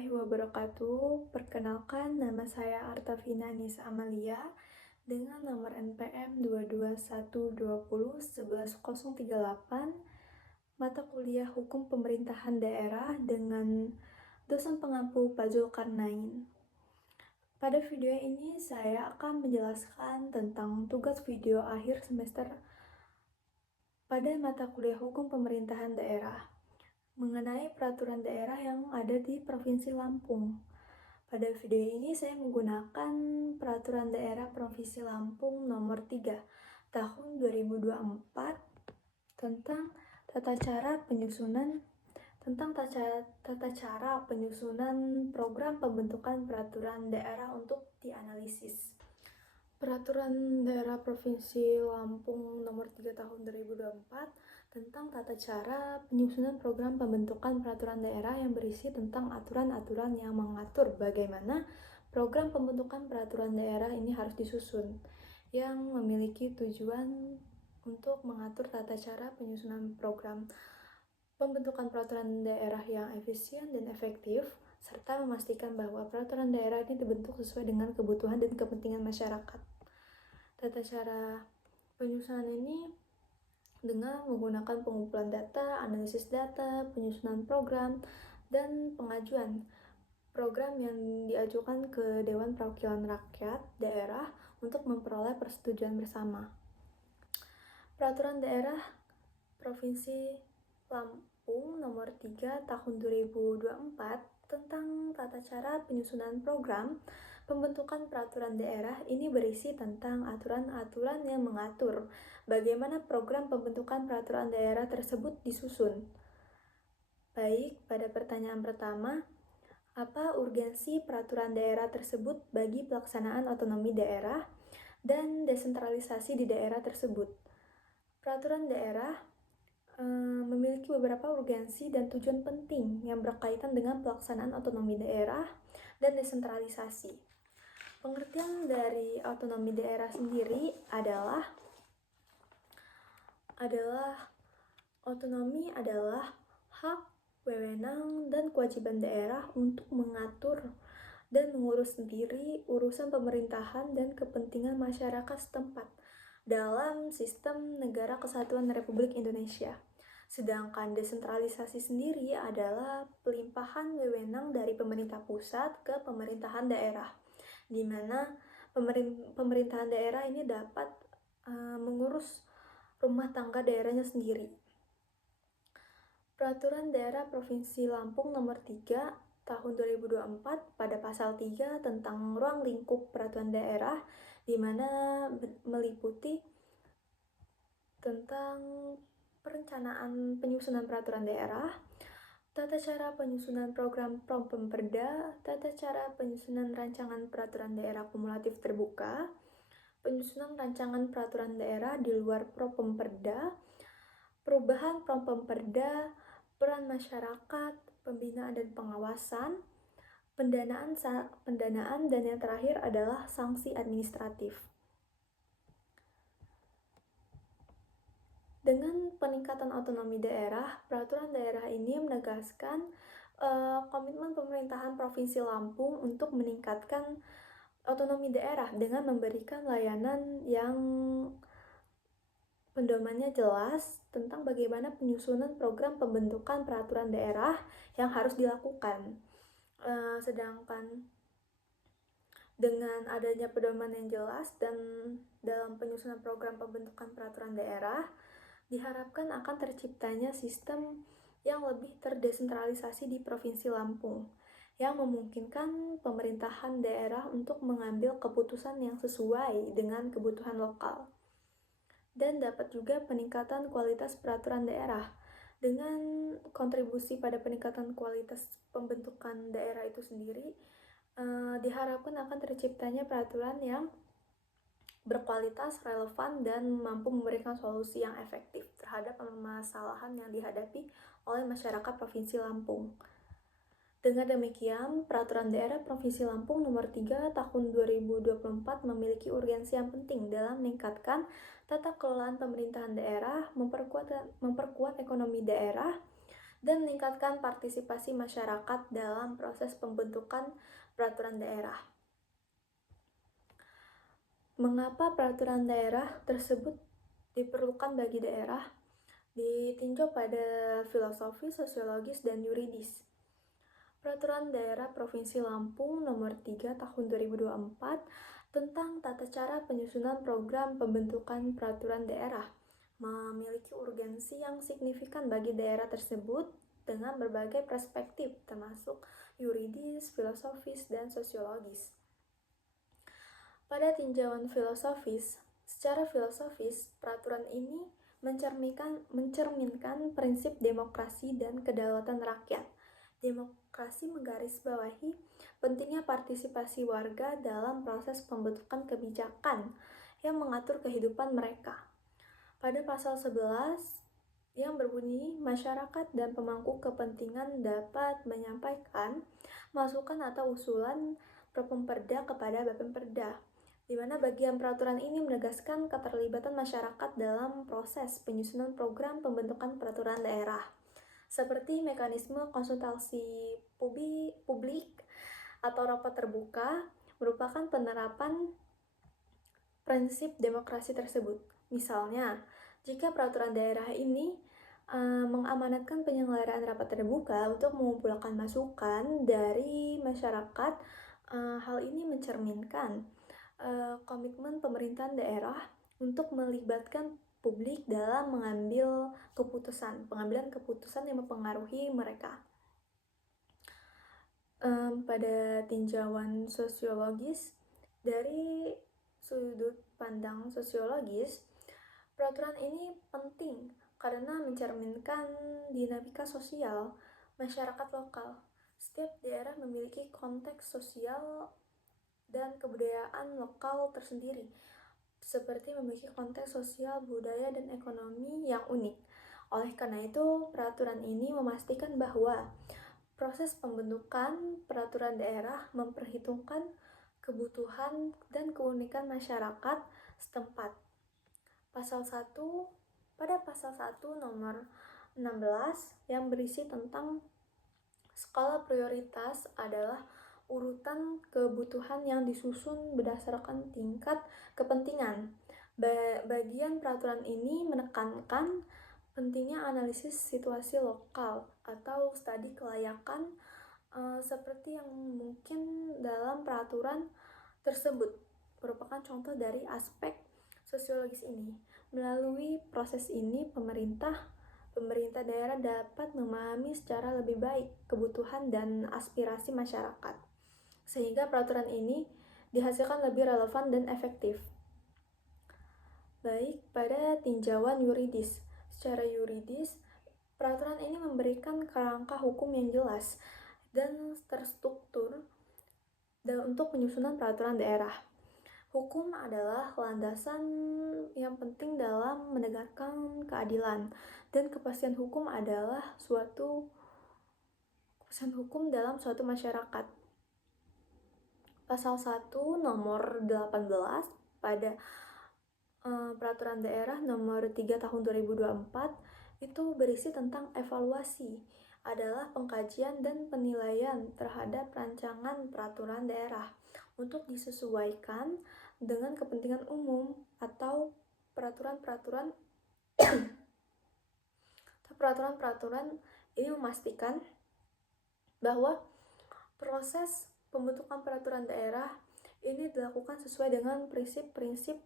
warahmatullahi wabarakatuh. Perkenalkan, nama saya Artavina Nisa Amalia dengan nomor NPM 221201138, mata kuliah Hukum Pemerintahan Daerah dengan dosen pengampu Pak Zulkarnain. Pada video ini saya akan menjelaskan tentang tugas video akhir semester pada mata kuliah Hukum Pemerintahan Daerah mengenai peraturan daerah yang ada di Provinsi Lampung. Pada video ini saya menggunakan peraturan daerah Provinsi Lampung nomor 3 tahun 2024 tentang tata cara penyusunan program pembentukan peraturan daerah untuk dianalisis. Peraturan daerah Provinsi Lampung nomor 3 tahun 2024 tentang tata cara penyusunan program pembentukan peraturan daerah yang berisi tentang aturan-aturan yang mengatur bagaimana program pembentukan peraturan daerah ini harus disusun, yang memiliki tujuan untuk mengatur tata cara penyusunan program pembentukan peraturan daerah yang efisien dan efektif, serta memastikan bahwa peraturan daerah ini dibentuk sesuai dengan kebutuhan dan kepentingan masyarakat. Tata cara penyusunan ini dengan menggunakan pengumpulan data, analisis data, penyusunan program, dan pengajuan program yang diajukan ke Dewan Perwakilan Rakyat Daerah untuk memperoleh persetujuan bersama. Peraturan Daerah Provinsi Lampung nomor 3 tahun 2024 tentang tata cara penyusunan program pembentukan peraturan daerah ini berisi tentang aturan-aturan yang mengatur bagaimana program pembentukan peraturan daerah tersebut disusun. Baik, pada pertanyaan pertama, apa urgensi peraturan daerah tersebut bagi pelaksanaan otonomi daerah dan desentralisasi di daerah tersebut? Peraturan daerah memiliki beberapa urgensi dan tujuan penting yang berkaitan dengan pelaksanaan otonomi daerah dan desentralisasi. Pengertian dari otonomi daerah sendiri adalah otonomi adalah hak, wewenang, dan kewajiban daerah untuk mengatur dan mengurus sendiri urusan pemerintahan dan kepentingan masyarakat setempat dalam sistem Negara Kesatuan Republik Indonesia. Sedangkan desentralisasi sendiri adalah pelimpahan wewenang dari pemerintah pusat ke pemerintahan daerah, di mana pemerintahan daerah ini dapat mengurus rumah tangga daerahnya sendiri. Peraturan Daerah Provinsi Lampung nomor 3 tahun 2024 pada pasal 3 tentang ruang lingkup peraturan daerah, di mana meliputi tentang perencanaan penyusunan peraturan daerah, tata cara penyusunan program Propemperda, tata cara penyusunan rancangan peraturan daerah kumulatif terbuka, penyusunan rancangan peraturan daerah di luar Propemperda, perubahan Propemperda, peran masyarakat, pembinaan dan pengawasan, pendanaan, dan yang terakhir adalah sanksi administratif. Dengan peningkatan otonomi daerah, peraturan daerah ini menegaskan komitmen pemerintahan Provinsi Lampung untuk meningkatkan otonomi daerah dengan memberikan layanan yang pedomannya jelas tentang bagaimana penyusunan program pembentukan peraturan daerah yang harus dilakukan. Sedangkan dengan adanya pedoman yang jelas dan dalam penyusunan program pembentukan peraturan daerah, diharapkan akan terciptanya sistem yang lebih terdesentralisasi di Provinsi Lampung, yang memungkinkan pemerintahan daerah untuk mengambil keputusan yang sesuai dengan kebutuhan lokal. Dan dapat juga peningkatan kualitas peraturan daerah. Dengan kontribusi pada peningkatan kualitas pembentukan daerah itu sendiri, diharapkan akan terciptanya peraturan yang berkualitas, relevan, dan mampu memberikan solusi yang efektif terhadap permasalahan yang dihadapi oleh masyarakat Provinsi Lampung. Dengan demikian, Peraturan Daerah Provinsi Lampung nomor 3 tahun 2024 memiliki urgensi yang penting dalam meningkatkan tata kelolaan pemerintahan daerah, memperkuat ekonomi daerah, dan meningkatkan partisipasi masyarakat dalam proses pembentukan peraturan daerah. Mengapa peraturan daerah tersebut diperlukan bagi daerah? Ditinjau pada filosofi, sosiologis, dan yuridis. Peraturan Daerah Provinsi Lampung Nomor 3 Tahun 2024 tentang tata cara penyusunan program pembentukan peraturan daerah memiliki urgensi yang signifikan bagi daerah tersebut dengan berbagai perspektif termasuk yuridis, filosofis, dan sosiologis. Pada tinjauan filosofis, secara filosofis, peraturan ini mencerminkan prinsip demokrasi dan kedaulatan rakyat. Demokrasi menggarisbawahi pentingnya partisipasi warga dalam proses pembentukan kebijakan yang mengatur kehidupan mereka. Pada pasal 11 yang berbunyi, masyarakat dan pemangku kepentingan dapat menyampaikan masukan atau usulan Prapemperda kepada Bapemperda, di mana bagian peraturan ini menegaskan keterlibatan masyarakat dalam proses penyusunan program pembentukan peraturan daerah, seperti mekanisme konsultasi publik atau rapat terbuka merupakan penerapan prinsip demokrasi tersebut. Misalnya, jika peraturan daerah ini mengamanatkan penyelenggaraan rapat terbuka untuk mengumpulkan masukan dari masyarakat, hal ini mencerminkan komitmen pemerintahan daerah untuk melibatkan publik dalam pengambilan keputusan yang mempengaruhi mereka. Pada tinjauan sosiologis, dari sudut pandang sosiologis, peraturan ini penting karena mencerminkan dinamika sosial masyarakat lokal. Setiap daerah memiliki konteks sosial dan kebudayaan lokal tersendiri, seperti memiliki konteks sosial, budaya, dan ekonomi yang unik. Oleh karena itu, peraturan ini memastikan bahwa proses pembentukan peraturan daerah memperhitungkan kebutuhan dan keunikan masyarakat setempat. Pada pasal 1 nomor 16 yang berisi tentang skala prioritas adalah urutan kebutuhan yang disusun berdasarkan tingkat kepentingan. Bagian peraturan ini menekankan pentingnya analisis situasi lokal atau studi kelayakan seperti yang mungkin dalam peraturan tersebut merupakan contoh dari aspek sosiologis ini. Melalui proses ini, pemerintah daerah dapat memahami secara lebih baik kebutuhan dan aspirasi masyarakat, sehingga peraturan ini dihasilkan lebih relevan dan efektif. Baik, pada tinjauan yuridis. Secara yuridis, peraturan ini memberikan kerangka hukum yang jelas dan terstruktur untuk penyusunan peraturan daerah. Hukum adalah landasan yang penting dalam menegakkan keadilan, dan kepastian hukum adalah kepastian hukum dalam suatu masyarakat. Pasal 1 nomor 18 pada Peraturan Daerah nomor 3 tahun 2024 itu berisi tentang evaluasi, adalah pengkajian dan penilaian terhadap rancangan peraturan daerah untuk disesuaikan dengan kepentingan umum atau peraturan-peraturan ini memastikan bahwa proses pembentukan peraturan daerah ini dilakukan sesuai dengan prinsip-prinsip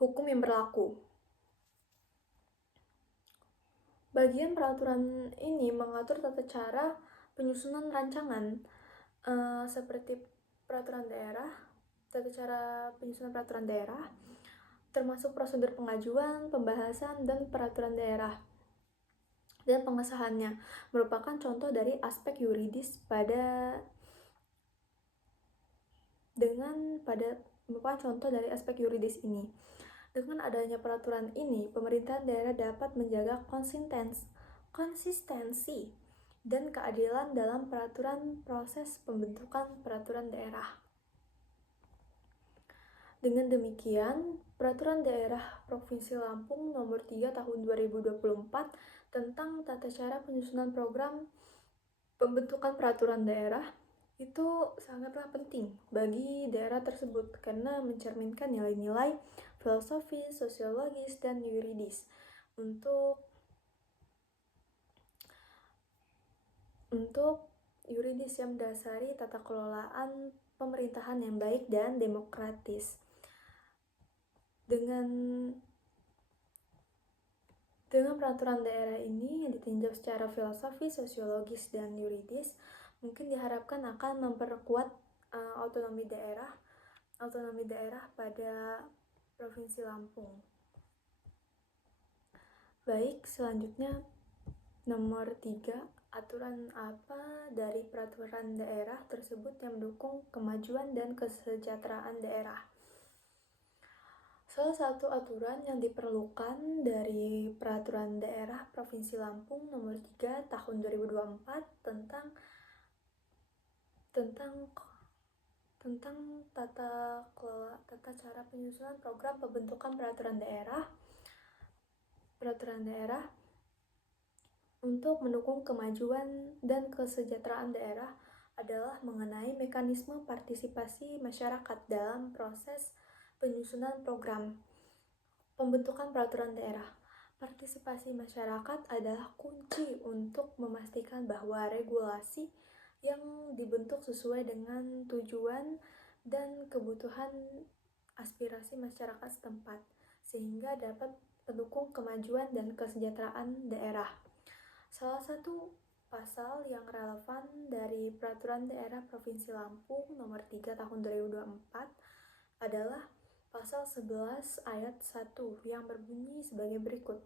hukum yang berlaku. Bagian peraturan ini mengatur tata cara penyusunan rancangan seperti peraturan daerah, tata cara penyusunan peraturan daerah, termasuk prosedur pengajuan, pembahasan, dan peraturan daerah dan pengesahannya, merupakan contoh dari aspek yuridis merupakan contoh dari aspek yuridis ini. Dengan adanya peraturan ini, pemerintahan daerah dapat menjaga konsistensi dan keadilan dalam proses pembentukan peraturan daerah. Dengan demikian, Peraturan Daerah Provinsi Lampung Nomor 3 Tahun 2024 tentang tata cara penyusunan program pembentukan peraturan daerah itu sangatlah penting bagi daerah tersebut karena mencerminkan nilai-nilai filosofis, sosiologis, dan yuridis untuk yuridis yang mendasari tata kelolaan pemerintahan yang baik dan demokratis. Dengan peraturan daerah ini yang ditinjau secara filosofis, sosiologis, dan yuridis, mungkin diharapkan akan memperkuat otonomi daerah pada Provinsi Lampung. Baik, selanjutnya nomor 3, aturan apa dari peraturan daerah tersebut yang mendukung kemajuan dan kesejahteraan daerah? Salah satu aturan yang diperlukan dari Peraturan Daerah Provinsi Lampung Nomor 3 Tahun 2024 tentang tata cara penyusunan program pembentukan peraturan daerah untuk mendukung kemajuan dan kesejahteraan daerah adalah mengenai mekanisme partisipasi masyarakat dalam proses penyusunan program pembentukan peraturan daerah. Partisipasi masyarakat adalah kunci untuk memastikan bahwa regulasi yang dibentuk sesuai dengan tujuan dan kebutuhan aspirasi masyarakat setempat, sehingga dapat mendukung kemajuan dan kesejahteraan daerah. Salah satu pasal yang relevan dari Peraturan Daerah Provinsi Lampung Nomor 3 Tahun 2024 adalah Pasal 11 ayat 1 yang berbunyi sebagai berikut.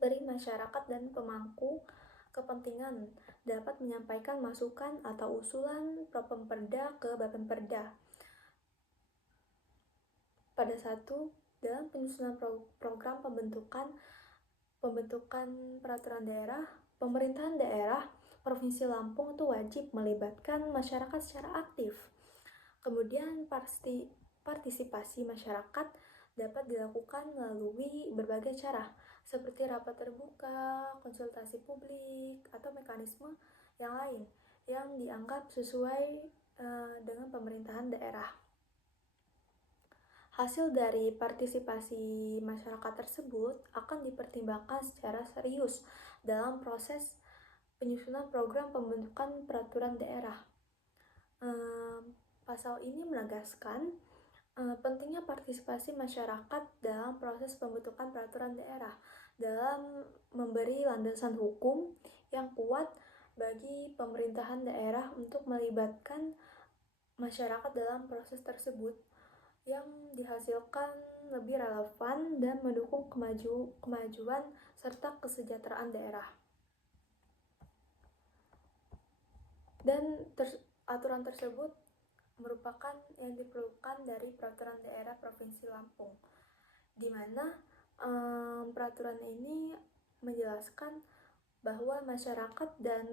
Beri masyarakat dan pemangku kepentingan dapat menyampaikan masukan atau usulan Propemperda ke Bapemperda. Pada satu, dalam penyusunan program pembentukan peraturan daerah, pemerintahan daerah Provinsi Lampung itu wajib melibatkan masyarakat secara aktif. Kemudian partisipasi masyarakat dapat dilakukan melalui berbagai cara, seperti rapat terbuka, konsultasi publik, atau mekanisme yang lain yang dianggap sesuai dengan pemerintahan daerah. Hasil dari partisipasi masyarakat tersebut akan dipertimbangkan secara serius dalam proses penyusunan program pembentukan peraturan daerah. Pasal ini menegaskan pentingnya partisipasi masyarakat dalam proses pembentukan peraturan daerah dalam memberi landasan hukum yang kuat bagi pemerintahan daerah untuk melibatkan masyarakat dalam proses tersebut yang dihasilkan lebih relevan dan mendukung kemajuan serta kesejahteraan daerah. Dan aturan tersebut merupakan yang diperlukan dari Peraturan Daerah Provinsi Lampung, di mana peraturan ini menjelaskan bahwa masyarakat dan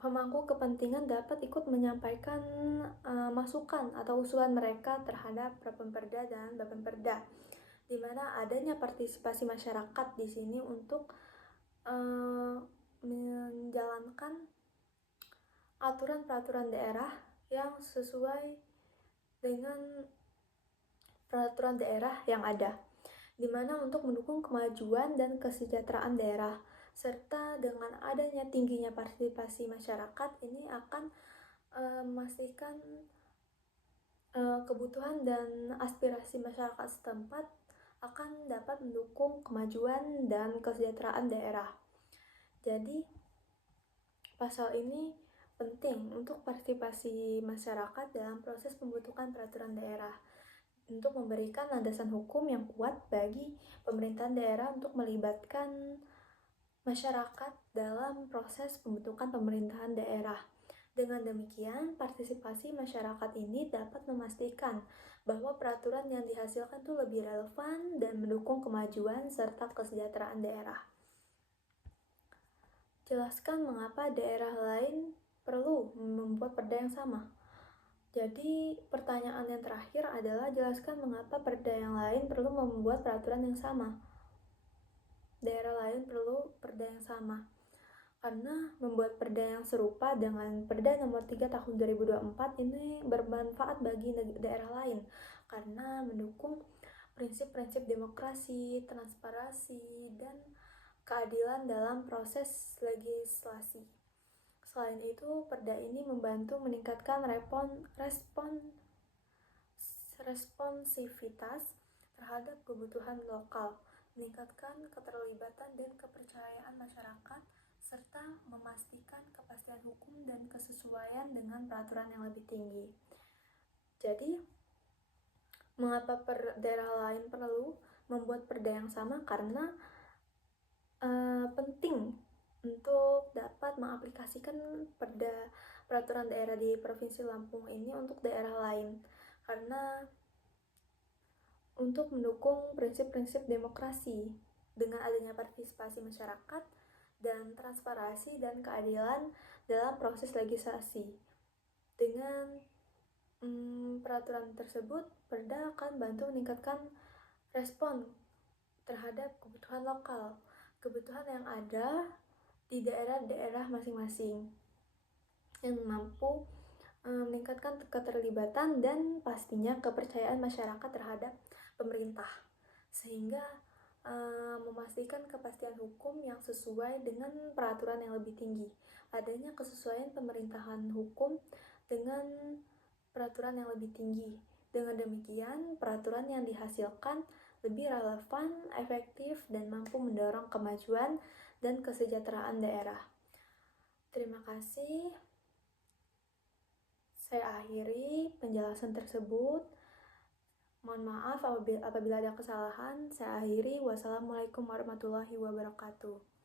pemangku kepentingan dapat ikut menyampaikan masukan atau usulan mereka terhadap Propemperda dan Bapemperda, di mana adanya partisipasi masyarakat di sini untuk menjalankan aturan peraturan daerah yang sesuai dengan peraturan daerah yang ada, di mana untuk mendukung kemajuan dan kesejahteraan daerah, serta dengan adanya tingginya partisipasi masyarakat ini akan memastikan kebutuhan dan aspirasi masyarakat setempat akan dapat mendukung kemajuan dan kesejahteraan daerah. Jadi, pasal ini penting untuk partisipasi masyarakat dalam proses pembentukan peraturan daerah untuk memberikan landasan hukum yang kuat bagi pemerintahan daerah untuk melibatkan masyarakat dalam proses pembentukan pemerintahan daerah. Dengan demikian, partisipasi masyarakat ini dapat memastikan bahwa peraturan yang dihasilkan itu lebih relevan dan mendukung kemajuan serta kesejahteraan daerah. Jelaskan mengapa daerah lain perlu membuat perda yang sama. Jadi, pertanyaan yang terakhir adalah jelaskan mengapa perda yang lain perlu membuat peraturan yang sama. Daerah lain perlu perda yang sama. Karena membuat perda yang serupa dengan Perda Nomor 3 Tahun 2024 ini bermanfaat bagi daerah lain karena mendukung prinsip-prinsip demokrasi, transparansi, dan keadilan dalam proses legislasi. Selain itu, perda ini membantu meningkatkan responsivitas terhadap kebutuhan lokal, meningkatkan keterlibatan dan kepercayaan masyarakat, serta memastikan kepastian hukum dan kesesuaian dengan peraturan yang lebih tinggi. Jadi, mengapa daerah lain perlu membuat perda yang sama? Karena penting untuk dapat mengaplikasikan peraturan daerah di Provinsi Lampung ini untuk daerah lain, karena untuk mendukung prinsip-prinsip demokrasi dengan adanya partisipasi masyarakat dan transparansi dan keadilan dalam proses legislasi. Dengan peraturan tersebut, perda akan bantu meningkatkan respon terhadap kebutuhan lokal, kebutuhan yang ada di daerah-daerah masing-masing, yang mampu meningkatkan keterlibatan dan pastinya kepercayaan masyarakat terhadap pemerintah, sehingga memastikan kepastian hukum yang sesuai dengan peraturan yang lebih tinggi. Adanya kesesuaian pemerintahan hukum dengan peraturan yang lebih tinggi. Dengan demikian, peraturan yang dihasilkan lebih relevan, efektif, dan mampu mendorong kemajuan dan kesejahteraan daerah. Terima kasih. Saya akhiri penjelasan tersebut. Mohon maaf apabila ada kesalahan. Saya akhiri. Wassalamualaikum warahmatullahi wabarakatuh.